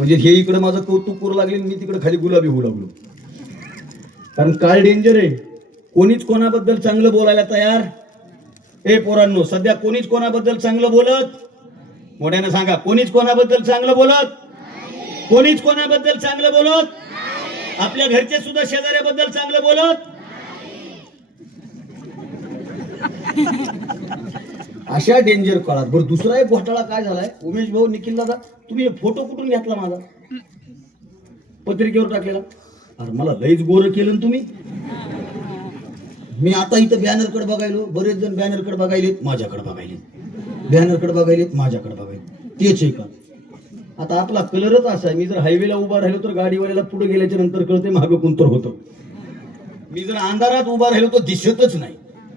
म्हणजे हे इकडे माझं कौतुक करू लागले, मी तिकडे खाली गुलाबी होऊ लागलो. कारण काळ डेंजर आहे. कोणीच कोणाबद्दल चांगलं बोलायला तयार. ए पोरांनो, सध्या कोणीच कोणाबद्दल चांगलं बोलत, मोठ्यानं सांगा, कोणीच कोणाबद्दल चांगलं बोलत, कोणीच कोणाबद्दल चांगलं बोलत, आपल्या घरचे सुद्धा शेजाऱ्याबद्दल चांगलं बोलत. अशा डेंजर काळात बरं दुसरा एक घोटाळा काय झालाय, उमेश भाऊ, निखिल दादा, तुम्ही हे फोटो कुठून घेतला माझा पत्रिकेवर टाकलेला? अरे मला लईच गोरं केलं ना तुम्ही. मी आता इथं बॅनरकडे बघायलो, बरेच जण बॅनरकडे बघायलेत, माझ्याकडे बघायलेत, बॅनरकडे बघायलेत, माझ्याकडे बघायलेत. तेच आहे का? आता आपला कलरच असा आहे, मी जर हायवेला उभा राहिलो तर गाडीवाल्याला पुढे गेल्याच्या नंतर कळते मागं कोणतर होतं. मी जर अंधारात उभा राहिलो तर दिसतच नाही,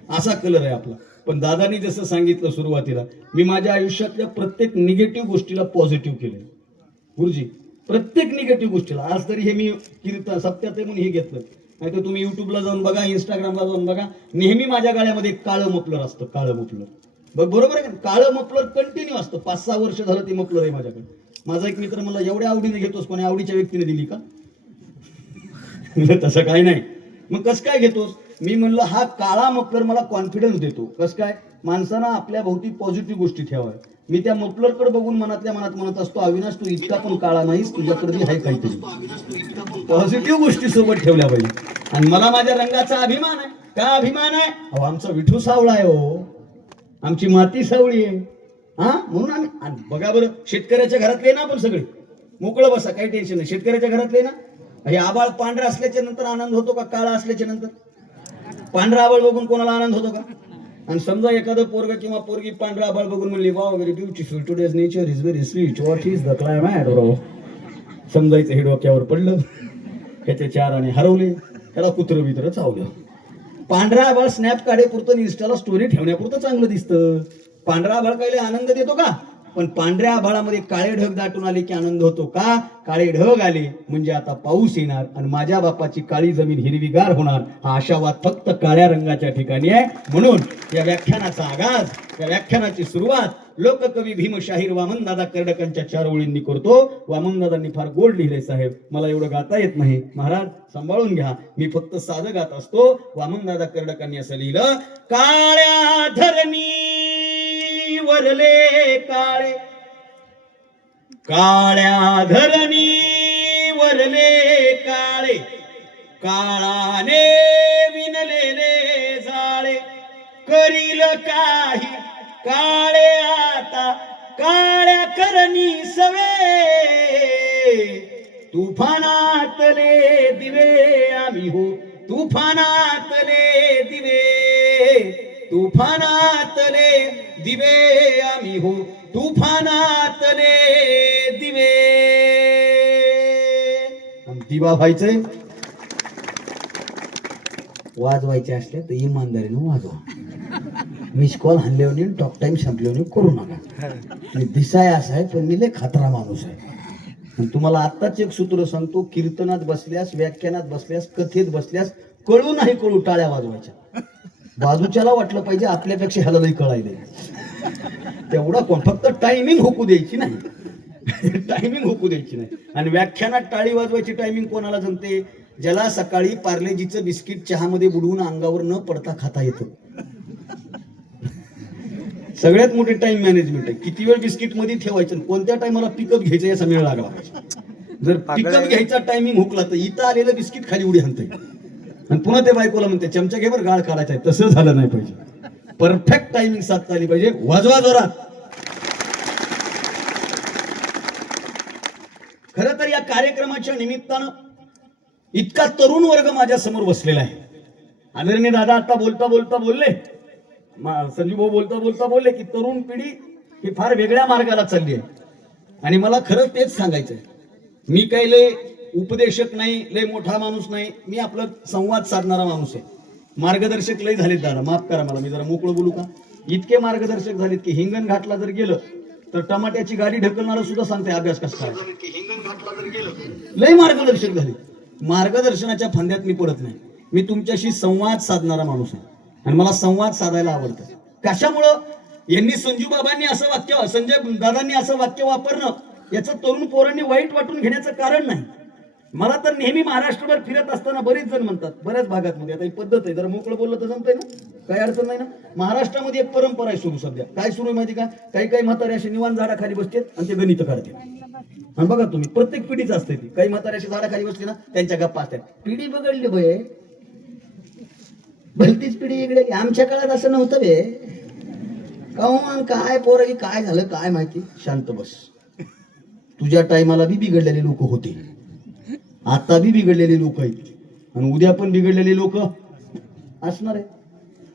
असा कलर आहे आपला. पण दादानी जसं सांगितलं सुरुवातीला, मी माझ्या आयुष्यातल्या प्रत्येक निगेटिव्ह गोष्टीला पॉझिटिव्ह केले. गुरुजी, प्रत्येक निगेटिव्ह गोष्टीला. आज तरी हे मी कीर्तन सप्त्यात आहे म्हणून हे घेतलं, नाही तर तुम्ही युट्यूबला जाऊन बघा, इंस्टाग्रामला जाऊन बघा, नेहमी माझ्या गाड्यामध्ये काळं मफलर असतं. काळं मफलर बरोबर आहे का? काळं मफलर कंटिन्यू असतं. 5-6 वर्ष झालं ते मफलर आहे माझ्याकडे. माझा एक मित्र मला, एवढ्या आवडीने घेतोस, कोणी आवडीच्या व्यक्तीने दिली का? तसं काय नाही. मग कसं काय घेतोस? मी म्हणलं हा काळा मफलर मला कॉन्फिडन्स देतो. कसं काय? माणसानं आपल्या भोवती पॉझिटिव्ह गोष्टी ठेवाव्या. मी त्या मफलरकडे बघून मनातल्या मनात म्हणत असतो, अविनाश तू इतका पण काळा नाहीस, तुझ्याकडे आहे काहीतरी. पॉझिटिव्ह गोष्टी सोबत ठेवल्या पाहिजे. आणि मला माझ्या रंगाचा अभिमान आहे. का अभिमान आहे? अहो आमचा विठू सावळा आहे, हो आमची माती सावळी आहे. हा, म्हणून आम्ही, बघा बरं, शेतकऱ्याच्या घरातले ना आपण सगळे, मोकळं बसा, काही टेन्शन नाही. शेतकऱ्याच्या घरातले ना, हे आबाळ पांढरा असल्याच्या नंतर आनंद होतो का काळा असल्याच्या नंतर? पांढरा आबाळ बघून कोणाला आनंद होतो का? आणि समजा एखादं पोरग किंवा पोरगी पांढरा आबाळ बघून म्हणली, wow very beautiful, today's nature is very sweet, what is the climate. समजायचं हे डोक्यावर पडलं, ह्याचे 4 आणे हरवले, त्याला कुत्रं बित्र चावलं. पांढरा आबाळ स्नॅप काढे पुरतं, इन्स्टाला स्टोरी ठेवण्यापुरतं चांगलं दिसतं. पांढरा आभाळ काही आनंद देतो का? पण पांढऱ्या आभाळामध्ये काळे ढग दाटून आले की आनंद होतो का? काळे ढग आले म्हणजे आता पाऊस येणार आणि माझ्या बापाची काळी जमीन हिरवीगार होणार, हा आशावाद फक्त काळ्या रंगाच्या ठिकाणी आहे. म्हणून या व्याख्यानाचा आगाज, या व्याख्यानाची सुरुवात लोककवी भीमशाहीर वामनदादा कर्डकांच्या 4 ओळींनी करतो. वामनदादांनी फार गोड लिहिले साहेब, मला एवढं गाता येत नाही, महाराज सांभाळून घ्या, मी फक्त साधं गात असतो. वामनदादा कर्डकांनी असं लिहिलं, काळ्या धरणी वरले काळे, काळ्या धरणी वरले काळे, काळाने विणलेले जाळे, करील काही काळे आता काळ्या करणी सवे, तुफानातले दिवे आम्ही हो, तुफानातले दिवे, तुफानातले दिवे आम्ही हो, तुफानातले दिवे. दिवा व्हायचंय, वाजवायचे असले तर इमानदारीने वाजवा. मिस कॉल हाणल्यावर टॉक टाइम संपल्यावर करू नका. मी दिसाय असा आहे पण मी लय खतरा माणूस आहे. आणि तुम्हाला आत्ताच एक सूत्र सांगतो, कीर्तनात बसल्यास, व्याख्यानात बसल्यास, कथेत बसल्यास, कळू नाही कळू टाळ्या वाजवायच्या. बाजूच्याला वाटलं पाहिजे आपल्यापेक्षा ह्याला लई कळायला, तेवढा कोण, फक्त टायमिंग हुकू द्यायची नाही. टायमिंग हुकू द्यायची नाही. आणि व्याख्यानात टाळी वाजवायची टायमिंग कोणाला जमते? ज्याला सकाळी पार्लेजीचं बिस्किट चहामध्ये बुडवून अंगावर न पडता खाता येतं. सगळ्यात मोठी टाइम मॅनेजमेंट आहे. किती वेळ बिस्किट मध्ये ठेवायचं, कोणत्या टायमाला पिकअप घ्यायचं याचा मेळ लागला पाहिजे. जर पिकअप घ्यायचा टायमिंग हुकला तर इथं आलेलं बिस्किट खाली उडी आणते आणि पुन्हा ते बायकोला म्हणते चमचा घे बरं गाळ काढायचा आहे. तसं झालं नाही पाहिजे. परफेक्ट टायमिंग साधता आली पाहिजे. वाजवा जोरात. खरं तर या कार्यक्रमाच्या निमित्तानं इतका तरुण वर्ग माझ्या समोर बसलेला आहे. आदरणीय दादा आता बोलता बोलता बोलले, संजू भाऊ बोलता बोलता बोलले की तरुण पिढी ही फार वेगळ्या मार्गाला चालली आहे. आणि मला खरं तेच सांगायचंय, मी काही लय उपदेशक नाही, लय मोठा माणूस नाही, मी आपलं संवाद साधणारा माणूस आहे. मार्गदर्शक लय झालेत दादा, माफ करा मला, मी जरा मोकळं बोलू का? इतके मार्गदर्शक झालेत की हिंगण घाटला जर गेलं तर टमाट्याची गाडी ढकलणारा सुद्धा सांगते अभ्यास कसा करायचा. लय मार्गदर्शक झाले. मार्गदर्शनाच्या फंद्यात मी पडत नाही. मी तुमच्याशी संवाद साधणारा माणूस आहे आणि मला संवाद साधायला आवडतं. कशामुळं? यांनी संजू बाबांनी असं वाक्य, संजय दादांनी असं वाक्य वापरणं याचं तरुण पोरांनी वाईट वाटून घेण्याचं कारण नाही. मला तर नेहमी महाराष्ट्रभर फिरत असताना बरेच जण म्हणतात, बऱ्याच भागातमध्ये, आता ही पद्धत आहे, जर मोकळं बोललं तर जमतंय ना, काही अडचण नाही ना. महाराष्ट्रामध्ये एक परंपरा आहे सुरू सध्या. काय सुरू आहे माहिती का? काही काही म्हातारे असे निवांत झाडाखाली बसतात आणि ते गणित काढतात. आणि बघा तुम्ही, प्रत्येक पिढीच असते ती. काही म्हातारे अशी झाडाखाली बसली ना, त्यांच्या गप्पा असतात. पिढी बघडली बे, भलतीच पिढी इकडे. आमच्या काळात असं नव्हतं बे. काहून काय पोरावी काय झालं काय माहिती. शांत बस. तुझ्या टायमाला बी बिघडलेले लोक होते, आता बी बिघडलेले लोक आहेत आणि उद्या पण बिघडलेले लोक असणार आहे.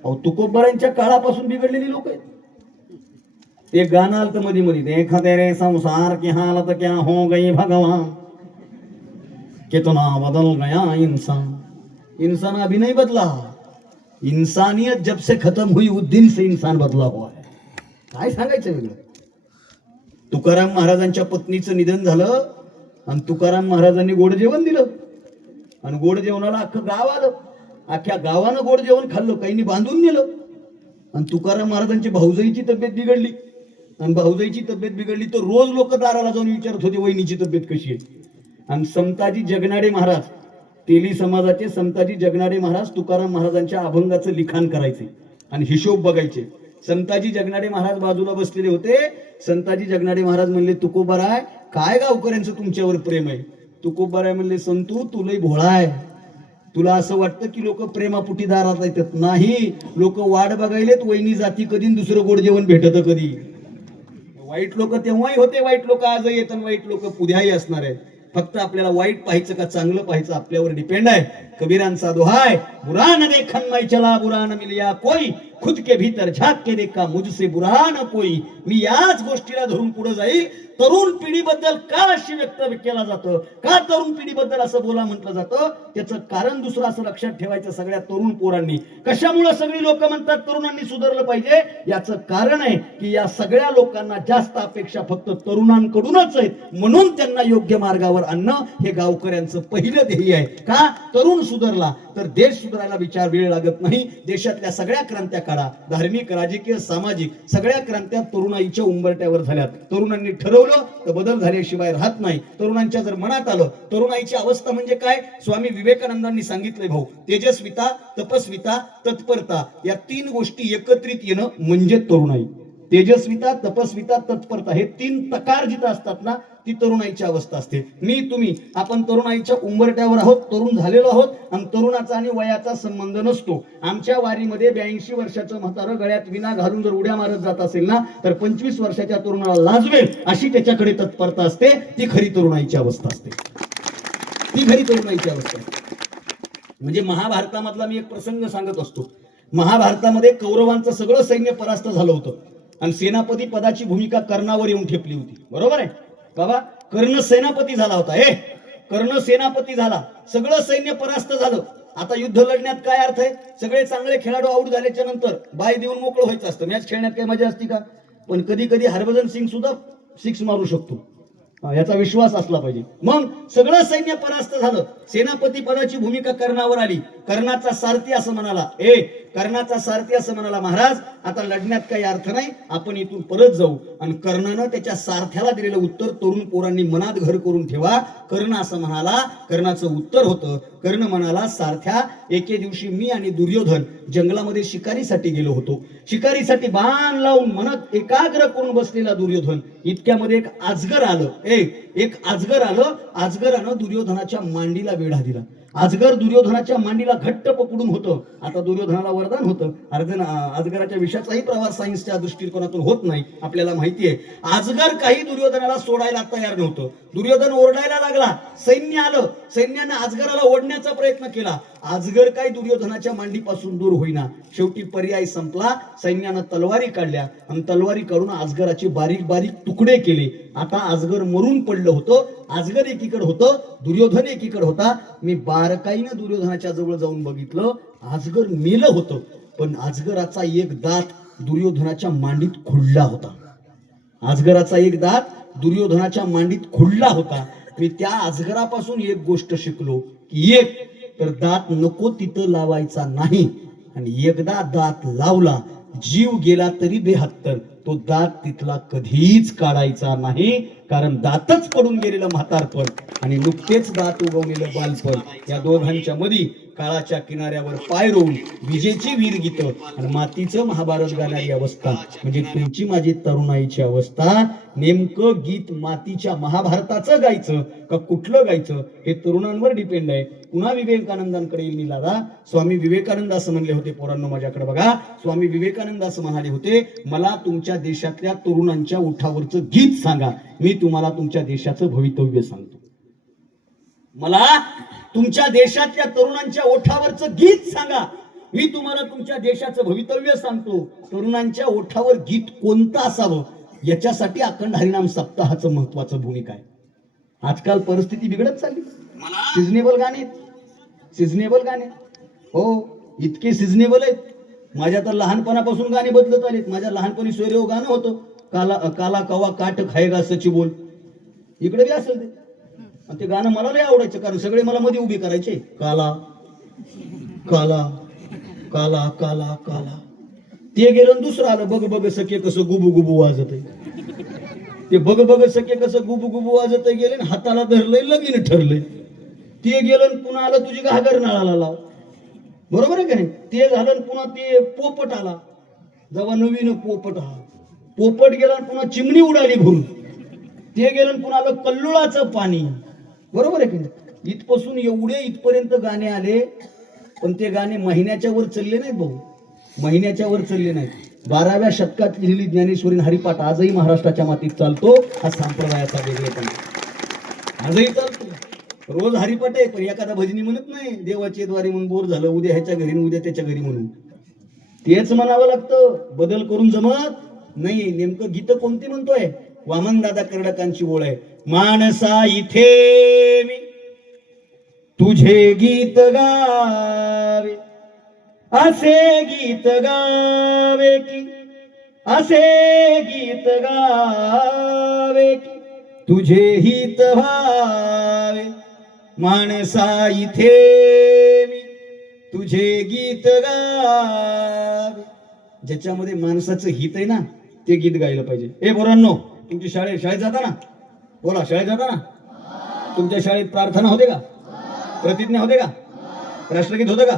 अहो तुकोबारांच्या काळापासून बिघडलेली लोक आहेत. ते गाणं आलं मध्ये मध्ये, देखा तेरे संसार की हालत क्या हो गई भगवान, कितना बदल गया इंसान. इंसान अभी नहीं बदला, इंसानियत जब से खत्म हुई उस दिन से इंसान बदला हुआ है. काय सांगायचं वेगळं. तुकाराम महाराजांच्या पत्नीचं निधन झालं आणि तुकाराम महाराजांनी गोड जेवण दिलं आणि गोड जेवणाला अख्खं गाव आलं. अख्ख्या गावानं गोड जेवण खाल्लं, काहींनी बांधून नेलं. आणि तुकाराम महाराजांची भाऊजाईची तब्येत बिघडली आणि भाऊजाईची तब्येत बिघडली तर रोज लोक दाराला जाऊन विचारत होते वहिनीची तब्येत कशी आहे. आणि समताजी जगनाडे महाराज, तेली समाजाचे समताजी जगनाडे महाराज तुकाराम महाराजांच्या अभंगाचं लिखाण करायचे आणि हिशोब बघायचे. संताजी जगनाडे महाराज बाजूला बसलेले होते. संताजी जगनाडे महाराज म्हणले, तुकोबाराय काय गावकऱ्यांचं तुमच्यावर प्रेम आहे. तुकोबाराय म्हणले, संतू तू लई भोळा आहे. तुला असं वाटतं की लोक प्रेमापुटी दारात येतात. नाही, लोक वाट बघायलेत वहिनी जाती कधी, दुसरं गोड जेवण भेटत कधी. वाईट लोक तेव्हाही होते, वाईट लोक आजही येत आणि वाईट लोक उद्याही असणार आहेत. फक्त आपल्याला वाईट पाहायचं का चांगलं पाहायचं आपल्यावर डिपेंड आहे. कबीरांचा दोहाय, बुरा न देखन मैं चला बुरा न मिलिया कोई, खुद के भीतर झाक के देखा मुझसे बुरा न कोई. मी याच गोष्टीला धरून पुढे जाईल. तरुण पिढीबद्दल का अशी व्यक्त केला जातं, का तरुण पिढीबद्दल असं बोला म्हटलं जातं, त्याचं कारण दुसरं असं लक्षात ठेवायचं सगळ्या तरुण पोरांनी. कशामुळे सगळी लोक म्हणतात तरुणांनी सुधारलं पाहिजे, याचं कारण आहे की या सगळ्या लोकांना जास्त अपेक्षा फक्त तरुणांकडूनच आहेत. म्हणून त्यांना योग्य मार्गावर आणणं हे गावकऱ्यांचं पहिलं ध्येय आहे. का? तरुण सुधारला तर देश सुधारायला विचार वेळ लागत नाही. देशातल्या सगळ्या क्रांत्या काढा, धार्मिक, राजकीय, सामाजिक सगळ्या क्रांत्या तरुणाईच्या उंबरट्यावर झाल्यात. तरुणांनी ठरवलं तर बदल झाल्याशिवाय राहत नाही. तरुणांच्या जर मनात आलं, तरुणाईची अवस्था म्हणजे काय, स्वामी विवेकानंदांनी सांगितलंय भाऊ, तेजस्विता, तपस्विता, तत्परता या तीन गोष्टी एकत्रित येणं म्हणजे तरुणाई. तेजस्विता, तपस्विता, तत्परता हे तीन तकार जिथं असतात ना, ती तरुणाईची अवस्था असते. मी तुम्ही आपण तरुणाईच्या उंबरट्यावर आहोत, तरुण झालेलो आहोत. आणि तरुणाचा आणि वयाचा संबंध नसतो. आमच्या वारीमध्ये 82 वर्षाचं म्हातारं गळ्यात विना घालून जर उड्या मारत जात असेल ना, तर 25 वर्षाच्या तरुणाला लाजवेल अशी त्याच्याकडे तत्परता असते. ती खरी तरुणाईची अवस्था असते. ती खरी तरुणाईची अवस्था असते. म्हणजे महाभारतामधला मी एक प्रसंग सांगत असतो. महाभारतामध्ये कौरवांचं सगळं सैन्य परास्त झालं होतं आणि सेनापती पदाची भूमिका कर्णावर येऊन ठेपली होती. बरोबर आहे बाबा, कर्ण सेनापती झाला होता. कर्ण सेनापती झाला, सगळं सैन्य परास्त झालं. आता युद्ध लढण्यात काय अर्थ आहे? सगळे चांगले खेळाडू आउट झाल्याच्या नंतर बाय देऊन मोकळं व्हायचं असतं. मॅच खेळण्यात काही मजा असते का? पण कधी कधी हरभजन सिंग सुद्धा 6 मारू शकतो, याचा विश्वास असला पाहिजे. मग सगळं सैन्य परास्त झालं, सेनापती पदाची भूमिका कर्णावर आली. कर्णाचा सारथी असं म्हणाला, कर्णाचा सारथी असं म्हणाला, महाराज आता लढण्यात काही अर्थ नाही, आपण इथून परत जाऊ. आणि कर्णानं त्याच्या सारथ्याला दिलेलं उत्तर तरुण पोरांनी मनात घर करून ठेवा. कर्ण असं म्हणाला, कर्णाचं उत्तर होतं, कर्ण म्हणाला, सारथ्या एके दिवशी मी आणि दुर्योधन जंगलामध्ये शिकारीसाठी गेलो होतो. शिकारीसाठी बाण लावून मनात एकाग्र करून बसलेला दुर्योधन, इतक्यामध्ये एक अजगर आलं. एक अजगर आलं. अजगरानं दुर्योधनाच्या मांडीला वेढा दिला. अजगर दुर्योधनाच्या मांडीला घट्ट पकडून होतं. आता दुर्योधनाला वरदान होतं. अजगराच्या विषयाचाही प्रवास सायन्सच्या दृष्टिकोनातून होत नाही, आपल्याला माहिती आहे. अजगर काही दुर्योधनाला सोडायला तयार नव्हतं. दुर्योधन ओरडायला लागला, सैन्य आलं. सैन्याने अजगराला ओढण्याचा प्रयत्न केला. अजगर काही दुर्योधनाच्या मांडीपासून दूर होईना. शेवटी पर्याय संपला. सैन्यानं तलवारी काढल्या आणि तलवारी काढून अजगराचे बारीक बारीक तुकडे केले. आता अजगर मरून पडलं होतं. अजगर एकीकडे होतं, दुर्योधन एकीकडे होता. मी बारकाईनं दुर्योधनाच्या जवळ जाऊन बघितलं, अजगर मेलं होतं, पण अजगराचा एक दात दुर्योधनाच्या मांडीत खुडला होता. अजगराचा एक दात दुर्योधनाच्या मांडीत खुडला होता. मी त्या अजगरापासून एक गोष्ट शिकलो की एक तर दात नको तिथं लावायचा नाही, आणि एकदा दात लावला जीव गेला तरी बेहत्तर, तो दात तिथला कधीच काढायचा नाही. कारण दातच पडून गेलेलं म्हातारपण आणि नुकतेच दात उगवलेलं बालपण या दोघांच्या मध्ये काळाच्या किनाऱ्यावर पाय रोवून विजेची वीर गीतं आणि मातीचं महाभारत गाणारी अवस्था म्हणजे तुमची माझी तरुणाईची अवस्था. नेमकं गीत मातीच्या महाभारताचं गायचं का कुठलं गायचं हे तरुणांवर डिपेंड आहे. पुन्हा विवेकानंदांकडे येईल मी दादा. स्वामी विवेकानंद असं म्हणले होते, पोरांनो माझ्याकडे बघा. स्वामी विवेकानंद असं म्हणाले होते, मला तुमच्या देशातल्या तरुणांच्या उठावरचं गीत सांगा, मी तुम्हाला तुमच्या देशाचं भवितव्य सांगतो. मला तुमच्या देशातल्या तरुणांच्या ओठावरचं गीत सांगा, मी तुम्हाला तुमच्या देशाचं भवितव्य सांगतो. तरुणांच्या ओठावर गीत कोणतं असावं याच्यासाठी अखंड हरिनाम सप्ताहाचं महत्वाचं भूमिका आहे. आजकाल परिस्थिती बिघडत चालली. सिजनेबल गाणे हो, इतके सिजनेबल आहेत. माझ्या तर लहानपणापासून गाणी बदलत आलीत. माझ्या लहानपणी सोयरेव गाणं होतं, काला काला कवा काट खायगा सची बोल. इकडे बी असेल ते. आणि ते गाणं मला लय आवडायचं, कारण सगळे मला मध्ये उभे करायचे. काला काला काला काला काला. ते गेलं दुसरं आलं, बघ बघ सखे कसं गुबू गुबू वाजत आहे. ते बघ बघ सखे कसं गुबू गुबू वाजत गेले, हाताला धरलंय, लगीन ठरलंय. ते गेलं पुन्हा आलं, तुझी घागर नळाला लाव. बरोबर आहे का नाही? ते झालं पुन्हा ते पोपट आला. जेव्हा नवीन पोपट हा पोपट गेला, पुन्हा चिमणी उडाली भरून. ते गेलं पुन्हा आलं कल्लुळाचं पाणी. बरोबर आहे की नाही? इथपासून एवढे इथपर्यंत गाणे आले, पण ते गाणे महिन्याच्या वर चालले नाहीत भाऊ, महिन्याच्या वर चालले नाहीत. 12व्या शतकात लिहिलेली ज्ञानेश्वरी हरिपाठ आजही महाराष्ट्राच्या मातीत चालतो. हा संप्रदायाचा वेगळेपणा आजही चालतो. रोज हरिपाठ आहे, पण एखादा भजनी म्हणत नाही देवाचे द्वारे म्हणून बोर झालं, उद्या ह्याच्या घरी उद्या त्याच्या घरी म्हणून. तेच म्हणावं लागतं, बदल करून जमत नाही. नेमकं गीत कोणती म्हणतोय? वामन दादा कर्डकांची ओळ आहे, माणसा इथे मी तुझे गीत गावे, असे गीत गावे की, असे गीत गावे की तुझे हित व्हावे. माणसा इथे मी तुझे गीत गावे. ज्याच्यामध्ये माणसाचं हित आहे ना, ते गीत गायला पाहिजे. ए पोरांनो, तुमची शाळेत जाता ना? बोला, शाळेत जाता ना? तुमच्या शाळेत प्रार्थना होते का? प्रतिज्ञा होते का? राष्ट्रगीत होतं का?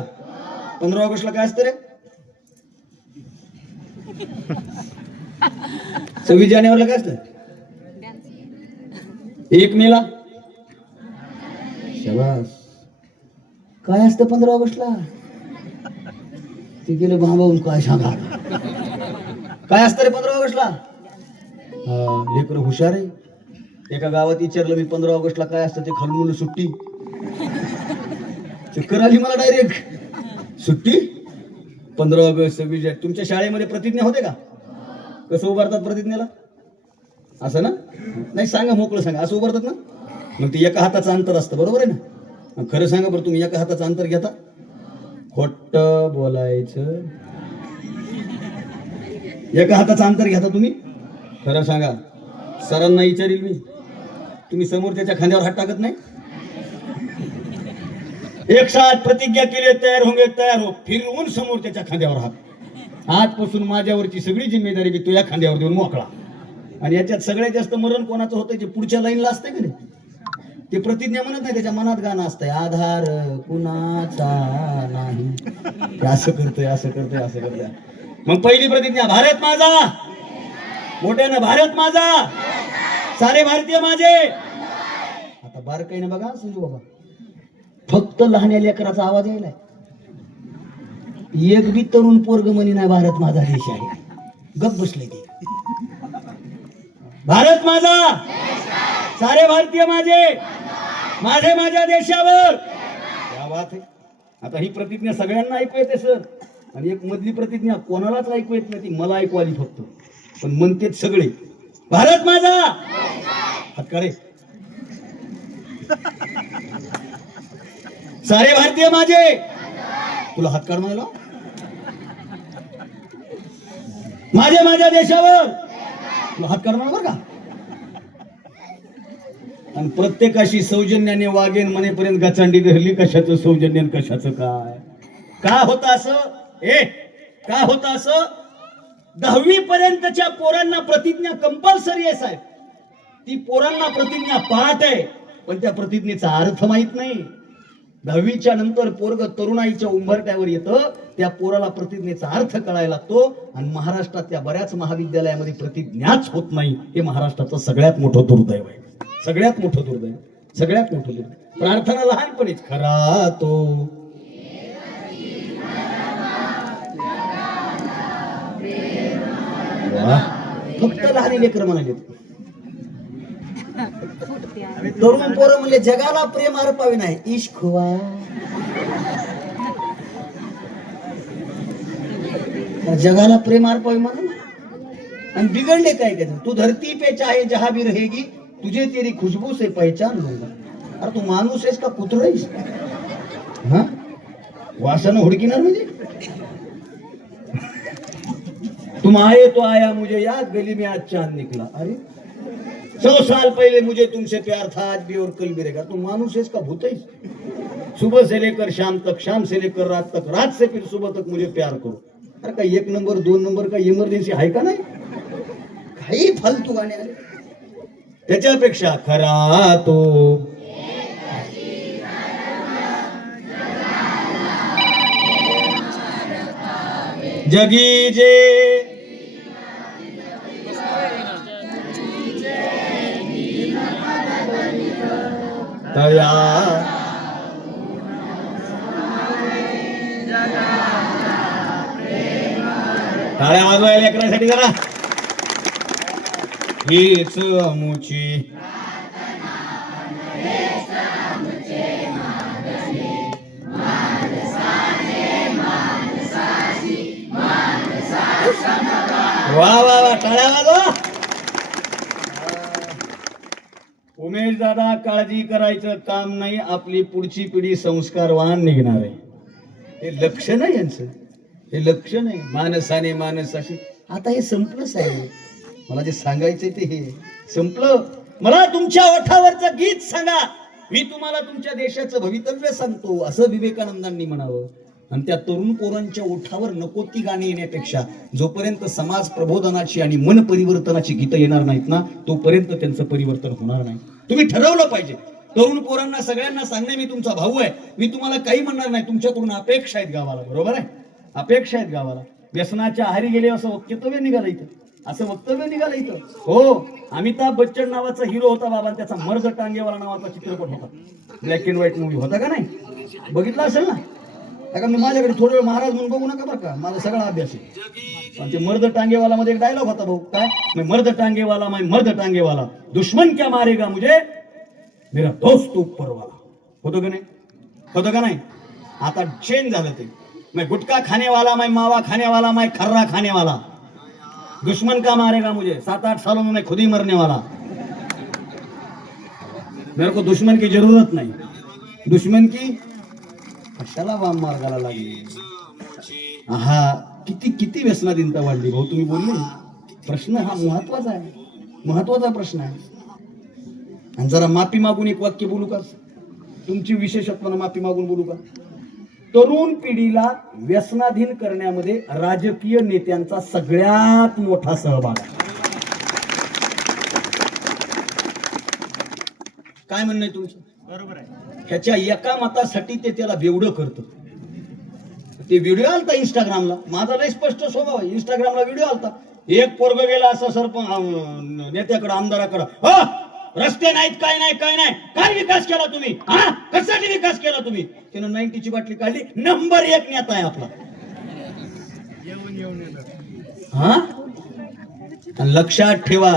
15 ऑगस्टला काय असतं रे? 26 जानेवारीला काय असतं? 1 मेला शाबास. काय असतं 15 ऑगस्टला? ते गेलं भांबावून. काय सांगा, काय असतं रे 15 ऑगस्टला? लेकर हुशार आहे. एका गावात विचारलं मी 15 ऑगस्टला काय असतं, ते खालून मुलं सुट्टी. चक्कर आली मला डायरेक्ट. सुट्टी 15 ऑगस्ट 26. तुमच्या शाळेमध्ये प्रतिज्ञा होते का? कसं उभारतात प्रतिज्ञेला? असं ना? नाही, सांगा, मोकळं सांगा. असं उभारतात ना? मग ते एका हाताचं अंतर असतं, बरोबर आहे ना? खरं सांगा बरं, तुम्ही एका हाताचं अंतर घेता? खोट बोलायचं. एका हाताचं अंतर घेता तुम्ही? खरं सांगा. सरांना विचारील मी, तुम्ही समोर त्याच्या खांद्यावर हात टाकत नाही? एक साथ प्रतिज्ञा केली, तयार होंगे तयार हो, फिरवून समोर त्याच्या खांद्यावर हात. आजपासून माझ्यावरची सगळी जिम्मेदारी तू या खांद्यावर देऊन मोकळा. आणि याच्यात सगळ्यात जास्त मरण कोणाचं होतं? जे पुढच्या लाईनला असते की नाही, ते प्रतिज्ञा म्हणत नाही, त्याच्या मनात गाणं असतंय, आधार कुणाचा नाही. असं करतोय, असं करतोय, असं करतोय. मग पहिली प्रतिज्ञा, भारत माझा. मोठ्यानं, भारत माझा, सारे भारतीय माझे. आता बारकाईनं बघा संजू बाबा, फक्त लहान लेकराचा आवाज यायलाय. एक बी तरुण पोरग म्हणी नाही भारत माझा देश आहे. गप बसले ते. भारत माझा, सारे भारतीय माझे, माझे माझ्या देशावर. क्या बात आहे. आता ही प्रतिज्ञा सगळ्यांना ऐकू येते सर. आणि एक मधली प्रतिज्ञा कोणालाच ऐकू येत नाही, ती मला ऐकू आली फक्त, पण म्हणतेत सगळे भारत माझा. हातकारे, सारे भारतीय माझे. तुला हातकाड म्हणाला? माझे माझ्या देशावर तुला हातकाड म्हणा बरं का. आणि प्रत्येकाशी सौजन्याने वागेन म्हणेपर्यंत गचांडी धरली. कशाचं सौजन्य, कशाचं काय? का होतं असं? का होतं असं? 10वी पर्यंतच्या पोरांना प्रतिज्ञा कंपल्सरी आहे साहेब. ती पोरांना प्रतिज्ञा पाठ आहे, पण त्या प्रतिज्ञेचा अर्थ माहित नाही. 10वीच्या नंतर पोरग तरुणाईच्या उंबरट्यावर येतं, त्या पोराला प्रतिज्ञेचा अर्थ कळायला लागतो. आणि महाराष्ट्रातल्या बऱ्याच महाविद्यालयामध्ये प्रतिज्ञाच होत नाही. हे महाराष्ट्राचं सगळ्यात मोठं दुर्दैव आहे. सगळ्यात मोठं दुर्दैव, सगळ्यात मोठं दुर्दैव. प्रार्थना लहानपणीच खरा तो फक्त लहान लेकर म्हणाले. तरुण पोरं म्हणले जगाला प्रेम अर्पावे नाही, इश्क हुआ. जगाला प्रेम अर्पावे म्हणून आणि बिघडले काय काय. तू धरती पे चाहे जहां भी रहेगी, तुझे तेरी खुशबू से पहचान लूंगा. अरे तू माणूस आहेस का कुत्र आहेस? हा, वासानं हुडकिनार म्हणजे. तुम आए तो आया मुझे याद, गली में आज चांद निकला. अरे 100 साल पहले मुझे तुमसे प्यार था, आज भी और कल भी रहेगा. तुम मानुष है का भूत है? सुबह से लेकर शाम तक, शाम से लेकर रात तक, रात से फिर सुबह तक मुझे प्यार करो. अरे का 1 नंबर 2 नंबर का इमर्जन्सी आहे का नाही? काही फालतू गाणे आले. त्याच्यापेक्षा खरा तो जगी जे तया टाळ्या वाजवायला लेकरांसाठी जरा. हीच अमुची वा वा वा, टाळ्या वाजवा. उमेश दादा, काळजी करायचं काम नाही, आपली पुढची पिढी संस्कारवान निघणार आहे. हे लक्ष नाही यांचं, हे लक्ष नाही. माणसाने माणसाशी आता हे संपलंच आहे. मला जे सांगायचंय ते हे संपलं. मला तुमच्या ओठावरचं गीत सांगा, मी तुम्हाला तुमच्या देशाचं भवितव्य सांगतो, असं विवेकानंदांनी म्हणावं. आणि त्या तरुण पोरांच्या ओठावर नको ती गाणी येण्यापेक्षा जोपर्यंत समाज प्रबोधनाची आणि मन परिवर्तनाची गीतं येणार नाहीत ना, तोपर्यंत त्यांचं परिवर्तन होणार नाही. तुम्ही ठरवलं पाहिजे. तरुण पोरांना सगळ्यांना सांगणे, मी तुमचा भाऊ आहे, मी तुम्हाला काही म्हणणार नाही, तुमच्याकडून अपेक्षा आहेत गावाला. बरोबर आहे, अपेक्षा आहेत गावाला. व्यसनाच्या आहारी गेले असं वक्तव्य निघालं इथं, असं वक्तव्य निघालं इथं. हो, अमिताभ बच्चन नावाचा हिरो होता बाबा, त्याचा मर्द टांगेवाला नावाचा चित्रपट होता, ब्लॅक अँड व्हाईट मूवी होता का नाही? बघितला असेल ना? का मी माझ्याकडे थोडं वेळ महाराज म्हणून बघू नका बरं का, माझा सगळा अभ्यास आहे. पण ते मर्द टांगेवाला मध्ये एक डायलॉग होता भाऊ, काय? मैं मर्द टांगेवाला, मैं मर्द टांगेवाला, दुश्मन क्या मारेगा मुझे, मेरा दोस्त ऊपर वाला. होतो का नाही? होतं का नाही? आता चेंज झालं ते. मैं गुटखा खाने वाला, मैं मावा खाने वाला, मैं खर्रा खाने वाला, दुश्मन का मारेगा मुझे, 7-8 सालों में मैं खुद ही मरने वाला. मेरे को दुश्मन की जरूरत नहीं. दुश्मन की कशाला वाम मार्गाला लागली? हा, किती किती व्यसनाधीनता वाढली भाऊ, तुम्ही बोलले. प्रश्न हा महत्वाचा आहे, महत्वाचा प्रश्न आहे. आणि जरा माफी मागून एक वाक्य बोलू का, तुमची विशेषत्वानं माफी मागून बोलू का? तरुण पिढीला व्यसनाधीन करण्यामध्ये राजकीय नेत्यांचा सगळ्यात मोठा सहभाग आहे. काय म्हणणं आहे तुमचं? बरोबर आहे. ह्याच्या एका मतासाठी ते त्याला बेवडं करतं. ते व्हिडिओ आलता इंस्टाग्रामला, माझा लय स्पष्ट स्वभाव आहे. इंस्टाग्रामला व्हिडिओ आलता, एक पोरग गेला असं सरपंच नेत्याकडे, आमदाराकडे, रस्ते नाहीत, काय नाही, काय नाही, काय विकास केला तुम्ही, हा कशासाठी विकास केला तुम्ही? त्यानं 90ची बाटली काढली, नंबर 1 नेता आहे आपला. हा, लक्षात ठेवा,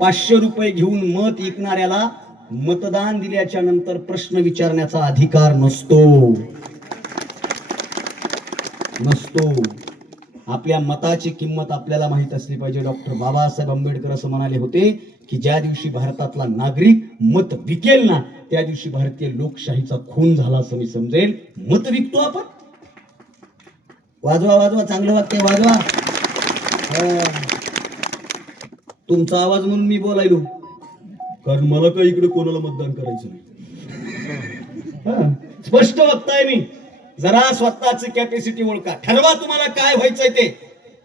500 रुपये घेऊन मत विकणाऱ्याला मतदान दिल्याच्या नंतर प्रश्न विचारण्याचा अधिकार नसतो, नसतो. आपल्या मताची किंमत आपल्याला माहित असली पाहिजे. डॉक्टर बाबासाहेब आंबेडकर असं म्हणाले होते की ज्या दिवशी भारतातला नागरिक मत विकेल ना, त्या दिवशी भारतीय लोकशाहीचा खून झाला असं मी समजेल. मत विकतो आपण. वाजवा वाजवा, चांगलं वाक्य वाजवा. तुमचा आवाज म्हणून मी बोलायलो, कारण मला काही इकडे कोणाला मतदान करायचं नाही. स्पष्ट वक्ताय मी. जरा स्वतःची कॅपॅसिटी ओळखा, ठरवा तुम्हाला काय व्हायचंय ते.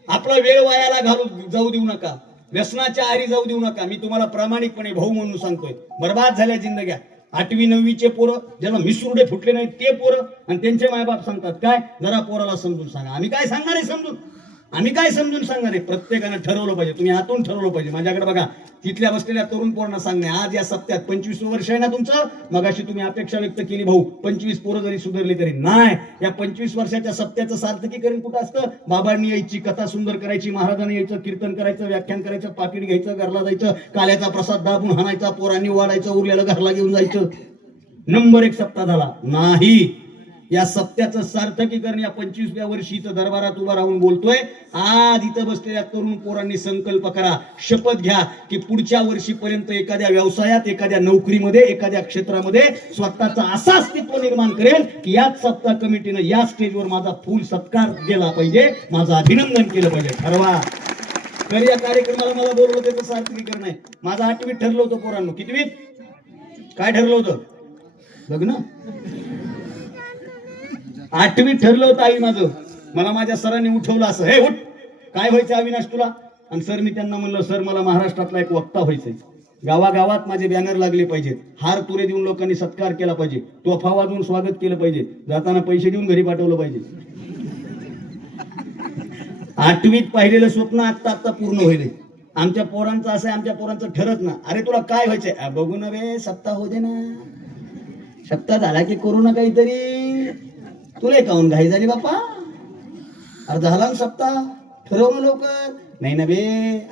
आपला वेळ वायाला घालू जाऊ देऊ नका. व्यसनाच्या आरी जाऊ देऊ नका. मी तुम्हाला प्रामाणिकपणे भाऊ म्हणून सांगतोय. बर्बाद झाल्या जिंदग्या. 8वी 9वीचे पोरं ज्याला मिसरुडे फुटले नाही ते पोरं आणि त्यांचे मायबाप सांगतात काय, जरा पोराला समजून सांगा. आम्ही काय सांगणार आहे समजून? आम्ही काय समजून सांगणार आहे? प्रत्येकानं ठरवलं पाहिजे. तुम्ही आतून ठरवलं पाहिजे. माझ्याकडे बघा, तिथल्या बसलेल्या तरुण पोरांना सांगणे, आज या सप्त्यात 25 वर्ष आहे ना तुमचं. मगाशी तुम्ही अपेक्षा व्यक्त केली भाऊ 25 पोरं जरी सुधारली तरी नाही. या 25 वर्षाच्या सप्त्याचं सार्थकीकरण कुठं असतं? बाबांनी यायची, कथा सुंदर करायची, महाराजांनी यायचं, कीर्तन करायचं, व्याख्यान करायचं, पाकिट घ्यायचं, घरला जायचं, काल्याचा प्रसाद दाबून हाणायचा, पोरांनी वाढायचं, उरलेलं घरला घेऊन जायचं. नंबर 1 सप्ताह झाला नाही. या सप्त्याचं सार्थकीकरण या 25व्या वर्षी इथं दरबारात उभा राहून बोलतोय. आज इथं बसलेल्या तरुण पोरांनी संकल्प करा, शपथ घ्या की पुढच्या वर्षीपर्यंत एखाद्या व्यवसायात, एखाद्या नोकरीमध्ये, एखाद्या क्षेत्रामध्ये स्वतःचं असं अस्तित्व निर्माण करेल की याच सप्ताह कमिटीनं या स्टेजवर माझा फुल सत्कार केला पाहिजे, माझं अभिनंदन केलं पाहिजे. ठरवा. तर या कार्यक्रमाला मला बोलवलं त्याचं सार्थकीकरण आहे. माझं 8वीत ठरलं होतं पोरांनो. कितवीत? काय ठरलं होतं? लग्न. 8वीत ठरलं होतं आई माझं. मला माझ्या सरांनी उठवलं असं, हे उठ, काय व्हायचं अविनाश तुला? आणि सर, मी त्यांना म्हणलं, सर मला महाराष्ट्रातला एक वक्ता व्हायचंय. गावागावात माझे बॅनर लागले पाहिजेत, हार तुरे देऊन लोकांनी सत्कार केला पाहिजे, तोफा वाजवून स्वागत केलं पाहिजे, जाताना पैसे देऊन घरी पाठवलं पाहिजे. 8वीत पाहिलेलं स्वप्न आत्ता पूर्ण होईल. आमच्या पोरांचं असं आहे, आमच्या पोरांचं ठरत ना, अरे तुला काय व्हायचंय? बघू ना बे, सप्ताह हो दे ना, सप्ताह झाला की करू ना काहीतरी. तुला काहून घाई झाली बापा? अरे झाला ना सप्ताह, ठरव ना लवकर. नाही ना बे,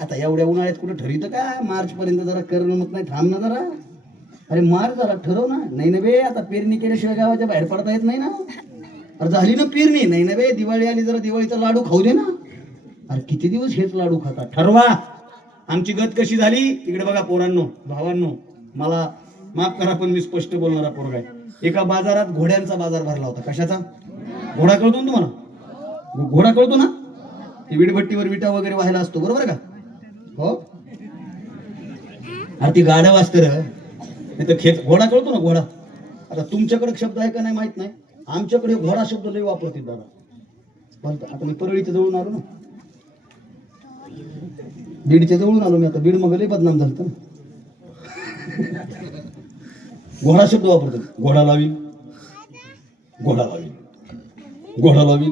आता एवढ्या उन्हाळ्यात कुठं ठरवितं का? मार्च पर्यंत जरा करणं मत नाही, थांब ना जरा. अरे मार्च जरा ठरव ना. नाही ना बे, आता पेरणी केल्याशिवाय गावाच्या बाहेर पडता येत नाही ना. अरे झाली ना पेरणी. नाही ना बे, दिवाळी आली, जरा दिवाळीचा लाडू खाऊ दे ना. अरे किती दिवस हेच लाडू खाता? ठरवा. आमची गत कशी झाली इकडे बघा पोरांनो, भावांनो, मला माफ करा पण मी स्पष्ट बोलणारा पोरगा आहे. एका बाजारात घोड्यांचा बाजार भरला होता. कशाचा? घोडा कळतो ना तुम्हाला? घोडा कळतो ना? ती वीटभट्टीवर विटा वगैरे व्हायला असतो, बरोबर का? हो. अरे ती गाड्या वाजत नाही तर खेच. घोडा कळतो ना? घोडा. आता तुमच्याकडे शब्द आहे का नाही माहित नाही, आमच्याकडे घोडा शब्द लय वापरतात दादा. बोलतो आता मी परळीच्या जवळून आलो ना, बीडच्या जवळून आलो मी. आता बीड मग लय बदनाम झालं ना. घोडा शब्द वापरतात. घोडा लावी, घोडा लावी, घोडा लावी,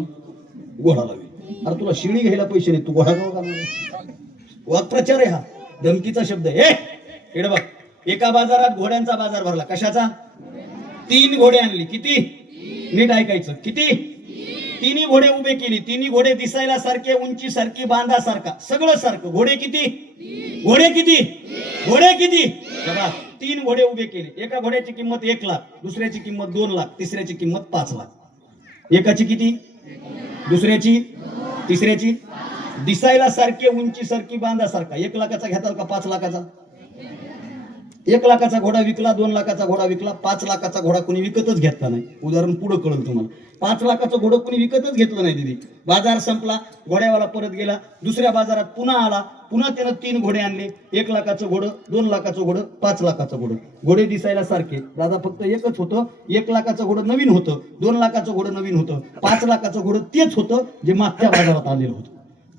घोडा लावी. अरे तुला शिळी घ्यायला पैसे नाही, तू घोडा का? वाक्प्रचार आहे हा, धमकीचा शब्द आहे. इकडे बघ, एका बाजारात घोड्यांचा बाजार भरला. कशाचा? 3 घोडे आणली. किती? नीट ऐकायचं. किती? 3 घोडे उभे केली. 3 घोडे दिसायला सारखे, उंची सारखी, बांधा सारखा, सगळं सारखं. घोडे किती? घोडे किती? घोडे किती? 3 घोडे उभे केले. एका घोड्याची किंमत 1 लाख, दुसऱ्याची किंमत 2 लाख, तिसऱ्याची किंमत 5 लाख. एकाची किती? दुसऱ्याची? तिसऱ्याची? दिसायला सारखे, उंची सारखी, बांधा सारखा. 1 लाखाचा घेताल का 5 लाखाचा? 1 लाखाचा घोडा विकला, 2 लाखाचा घोडा विकला, 5 लाखाचा घोडा कोणी विकतच घेतला नाही. उदाहरण पुढे कळलं तुम्हाला. 5 लाखाचं घोडं कोणी विकतच घेतलं नाही दिदी. बाजार संपला, घोड्यावाला परत गेला, दुसऱ्या बाजारात पुन्हा आला, पुन्हा त्यानं 3 घोडे आणले. 1 लाखाचं घोडं, 2 लाखाचं घोडं, 5 लाखाचं घोडं. घोडे दिसायला सारखे, दादा फक्त एकच होतं. 1 लाखाचं घोडं नवीन होतं, 2 लाखाचं घोडं नवीन होतं, 5 लाखाचं घोडं तेच होतं जे मागच्या बाजारात आलेलं होतं.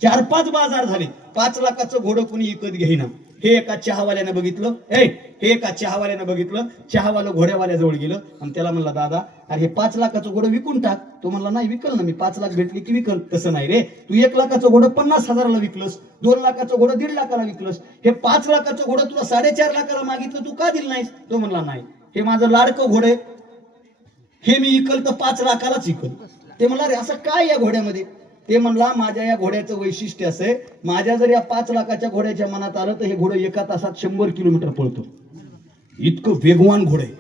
4-5 बाजार झाले, 5 लाखाचं घोडं कोणी विकत घेईना. हे एका चहावाल्यानं बघितलं, हे एका चहावाल्यानं बघितलं. चहावालं घोड्यावाल्याजवळ गेलं आणि त्याला म्हणला, दादा अरे हे 5 लाखाचं घोडं विकून टाक. तो म्हणला, नाही विकल ना मी, 5 लाख भेटली की विकल. तसं नाही रे, तू 1 लाखाचं घोडं 50,000ला विकलंस, 2 लाखाचं घोडं 1.5 लाखाला विकलंस. हे 5 लाखाचं घोडं तुला 4.5 लाखाला मागितलं, तू का दिलं नाहीस? तो म्हणला, नाही हे माझं लाडकं घोडे, हे मी विकल तर 5 लाखालाच विकल. ते म्हणला, अरे असं काय या घोड्यामध्ये? ते म्हणला, माझ्या या घोड्याचं वैशिष्ट्य असं आहे, माझ्या जर या 5 लाखाच्या घोड्याच्या मनात आलं तर हे घोडं 1 तासात 100 किलोमीटर पळतो. इतकं वेगवान घोडं आहे.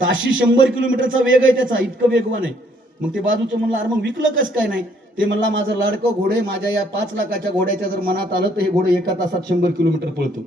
ताशी 100 किलोमीटरचा वेग आहे त्याचा, इतकं वेगवान आहे. मग ते बाजूचं म्हणलं, अरे मग विकलं कसं काय नाही? ते म्हणला, माझं लाडकं घोडे माझ्या या 5 लाखाच्या घोड्याच्या जर मनात आलं तर हे घोडं 1 तासात 100 किलोमीटर पळतो.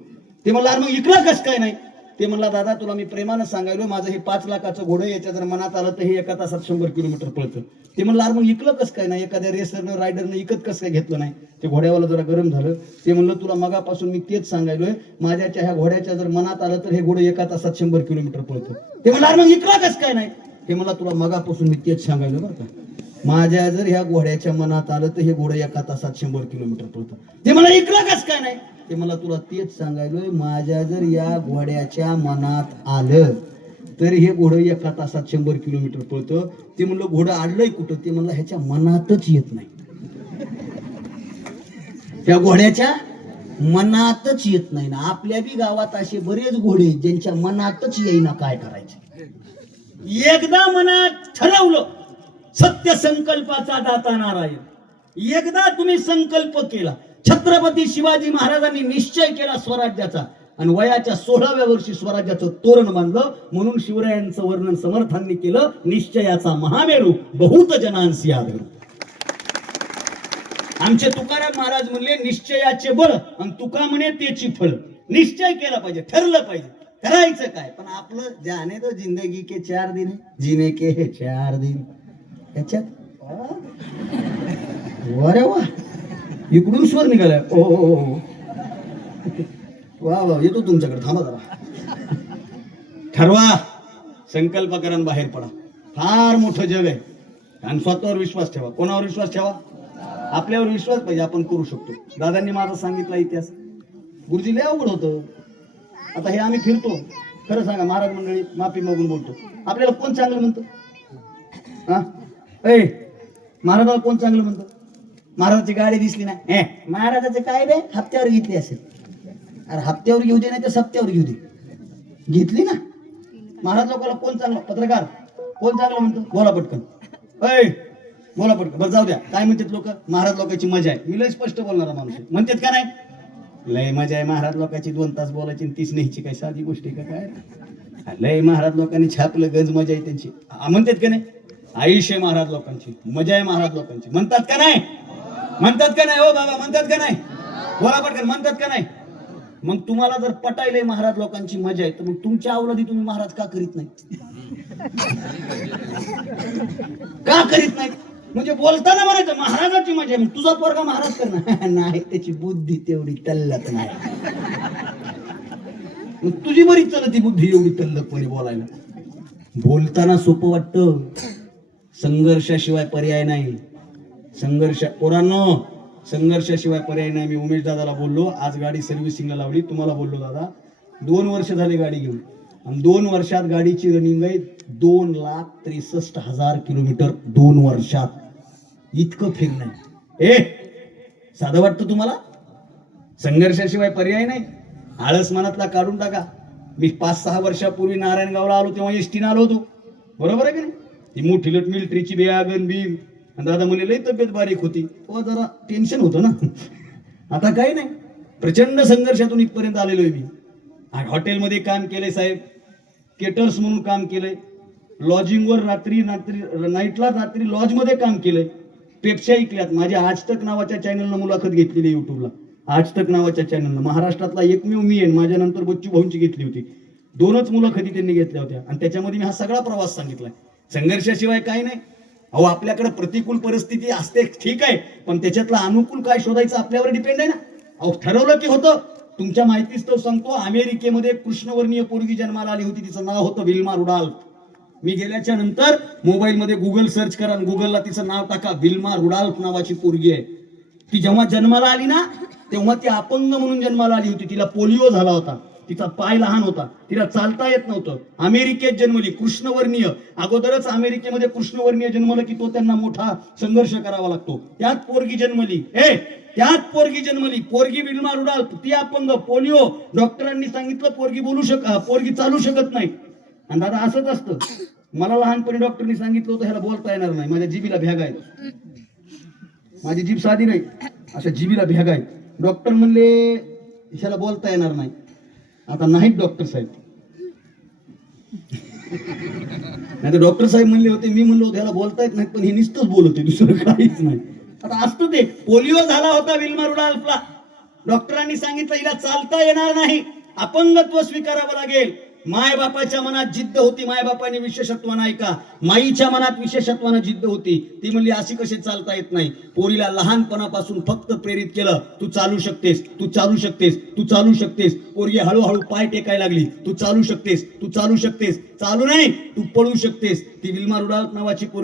ते म्हणला, अरे मग विकलं कसं काय नाही? ते म्हणला, दादा तुला मी प्रेमानं सांगायलो, माझं हे 5 लाखाचं घोडं याच्या जर मनात आलं तर हे 1 तासात 100 किलोमीटर पळतं. ते म्हणलं, अरे मग इकलं कसं काय नाही? एखाद्या रेसरनं, रायडरनं इकत कसं काय घेतलं नाही? ते घोड्यावाला जरा गरम झालं. ते म्हणलं, तुला मगापासून मी तेच सांगायलोय, माझ्याच्या ह्या घोड्याच्या जर मनात आलं तर हे घोडं 1 तासात 100 किलोमीटर पळतं. ते म्हणलं, अरे मग इकलं कसं काय नाही? ते म्हणला, तुला मगापासून मी तेच सांगायलो बरं का. माझ्या जर ह्या घोड्याच्या मनात आलं तर हे घोडं एका तासात 100 किलोमीटर पळतं. ते मला ऐकलं कस काय नाही ते मला तुला तेच सांगायलोय. माझ्या जर या घोड्याच्या मनात आलं तर हे घोडं एका तासात 100 किलोमीटर पळतं. ते म्हणलं घोडं आडलंय कुठं, ते म्हणलं ह्याच्या मनातच येत नाही. त्या घोड्याच्या मनातच येत नाही ना. आपल्या बी गावात असे बरेच घोडे ज्यांच्या मनातच येईना काय करायचे. एकदा मनात ठरवलं, सत्य संकल्पाचा दाता नारायण, एकदा तुम्ही संकल्प केला, छत्रपती शिवाजी महाराजांनी निश्चय केला स्वराज्याचा आणि वयाच्या 16व्या वर्षी स्वराज्याचं तोरण बांधलं. म्हणून शिवरायांचं वर्णन समर्थांनी केलं, निश्चयाचा महामेरू बहुत जनांसी आदरू. आमचे तुकाराम महाराज म्हणले निश्चयाचे बळ आणि तुका म्हणे त्याची फळ. निश्चय केला पाहिजे, ठरलं पाहिजे, करायचं काय. पण आपलं जाने तो जिंदगी के 4 दिन जीने के हे 4 दिन याच्यात वा इकडून स्वर निघालाय. ओ वा वा येतो तुमच्याकडे, थांबा जरा. ठरवा, संकल्प करा, बाहेर पडा. फार मोठं जग आहे आणि स्वतःवर विश्वास ठेवा. कोणावर विश्वास ठेवा? आपल्यावर विश्वास पाहिजे, आपण करू शकतो. दादांनी माझा सांगितला इतिहास, गुरुजी लय अवघड होतं. आता हे आम्ही फिरतो, खरं सांगा महाराज मंडळी, माफी मागून बोलतो, आपल्याला कोण चांगलं म्हणतं? हा महाराजाला कोण चांगलं म्हणतं? महाराजाची गाडी दिसली ना, महाराजाचं काय रे, हप्त्यावर घेतली असेल. अरे हप्त्यावर घेऊ दे नाही तर सप्त्यावर घेऊ दे, घेतली ना. महाराज लोकांना कोण चांगलं, पत्रकार कोण चांगलं म्हणतो? बोला पटकन, बोला पटकन. बरं जाऊ द्या, काय म्हणतात लोक? महाराज लोकांची मजा आहे. मी लय स्पष्ट बोलणारा माणूस आहे. म्हणतात का नाही? लय मजा आहे महाराज लोकांची, 2 तास बोलायची 30 न्यायची, काय साधी गोष्ट आहे का काय? लय महाराज लोकांनी छापलं, गंज मजा आहे त्यांची. म्हणतात का नाही? आयुष्य आहे महाराज लोकांची, मजा आहे महाराज लोकांची. म्हणतात का नाही? म्हणतात का नाही? हो बाबा म्हणतात का नाही? बोला पटकन, म्हणतात का नाही? मग तुम्हाला जर पटायलंय महाराज लोकांची मजा आहे, तर मग तुमच्या अवलादी तुम्ही महाराज का करीत नाही? का करीत नाही? म्हणजे बोलताना म्हणायचं महाराजाची मजा आहे, मग तुझा पोरगा महाराज करणार नाही, त्याची बुद्धी तेवढी तल्लक नाही. मग तुझी बरी चलती बुद्धी एवढी तल्लकपणे बोलायला. बोलताना सोपं वाटतं, संघर्षाशिवाय पर्याय नाही. पोरांनो, संघर्षाशिवाय पर्याय नाही. मी उमेश दादाला बोललो, आज गाडी सर्व्हिसिंगला लावली. तुम्हाला बोललो दादा, 2 वर्ष झाले गाडी घेऊन, आणि 2 वर्षात गाडीची रनिंग आहे 2,63,000 किलोमीटर. 2 वर्षात इतकं फिरणं. साधं वाटतं तुम्हाला? संघर्षाशिवाय पर्याय नाही. आळस मनातला काढून टाका. मी 5-6 वर्षापूर्वी नारायणगावला आलो तेव्हा एसटीने आलो होतो, बरोबर आहे की नाही? ती मोठी लट मिलिटरीची बॅग बीम, आणि दादा मुली लई तब्येत बारीक होती, हो जरा टेन्शन होतं ना. आता काही नाही, प्रचंड संघर्षातून इथपर्यंत आलेलो आहे मी. हॉटेलमध्ये काम केलंय साहेब, केटर्स म्हणून काम केलंय, लॉजिंगवर नाईटला रात्री लॉजमध्ये काम केलंय, पेप्स्या ऐकल्यात. माझ्या आजतक नावाच्या चॅनलनं मुलाखत घेतलेली युट्यूबला. आजतक नावाच्या चॅनलनं महाराष्ट्रातला एकमेव मी आहे. माझ्या नंतर बच्चू भाऊंची घेतली होती. 2च मुलाखती त्यांनी घेतल्या होत्या आणि त्याच्यामध्ये मी हा सगळा प्रवास सांगितलाय. संघर्षाशिवाय काही नाही. अहो आपल्याकडे प्रतिकूल परिस्थिती असते ठीक आहे, पण त्याच्यातला अनुकूल काय शोधायचं आपल्यावर डिपेंड आहे ना. अहो ठरवलं की होतं. तुमच्या माहितीच तो सांगतो, अमेरिकेमध्ये कृष्णवर्णीय पोरगी जन्माला आली होती, तिचं नाव होतं विल्मा रुडॉल्फ. मी गेल्याच्या नंतर मोबाईलमध्ये गुगल सर्च करा, गुगलला तिचं नाव टाका, विल्मा रुडॉल्फ नावाची पोरगी आहे. ती जेव्हा जन्माला आली ना, तेव्हा ती अपंग म्हणून जन्माला आली होती. तिला पोलिओ झाला होता, तिचा पाय लहान होता, तिला चालता येत नव्हतं. अमेरिकेत जन्मली, कृष्णवर्णीय. अगोदरच अमेरिकेमध्ये कृष्णवर्णीय जन्मलं की तो त्यांना मोठा संघर्ष करावा लागतो. त्यात पोरगी जन्मली, पोरगी विल्मा रुडॉल्फ, ती अपंग, पोलिओ. डॉक्टरांनी सांगितलं पोरगी चालू शकत नाही. आणि दादा असंच असतं. मला लहानपणी डॉक्टरनी सांगितलं होतं ह्याला बोलता येणार नाही, माझ्या जिबीला भ्याग आहेत. माझी जीभ साधी नाही, अशा जिबीला भ्याग आहेत. डॉक्टर म्हणले ह्याला बोलता येणार नाही. आता नाहीत डॉक्टर साहेब, नाही तर डॉक्टर साहेब म्हणले होते, मी म्हणलो ह्याला बोलता येत नाही, पण हे नुसतंच बोलत आहे, दुसरं काहीच नाही. आता असतो ते पोलिओ झाला होता विल्मा रुडॉल्फला. डॉक्टरांनी सांगितलं हिला चालता येणार नाही, अपंगत्व स्वीकारावं लागेल. माय बापाच्या मनात जिद्द होती, माय बापाने विशेषत्वानं ऐका, माईच्या मनात विशेषत्वानं जिद्द होती. ती म्हणली अशी कशी चालता येत नाही. पोरीला लहानपणापासून फक्त प्रेरित केलं, तू चालू शकतेस, तू चालू शकतेस, तू चालू शकतेस. पोरगी हळूहळू पाय टेकायला लागली, तू चालू शकतेस, तू चालू शकतेस, चालू नाही तू पळू शकतेस. ती विल्मा रुडॉल्फ नावाची पोरगी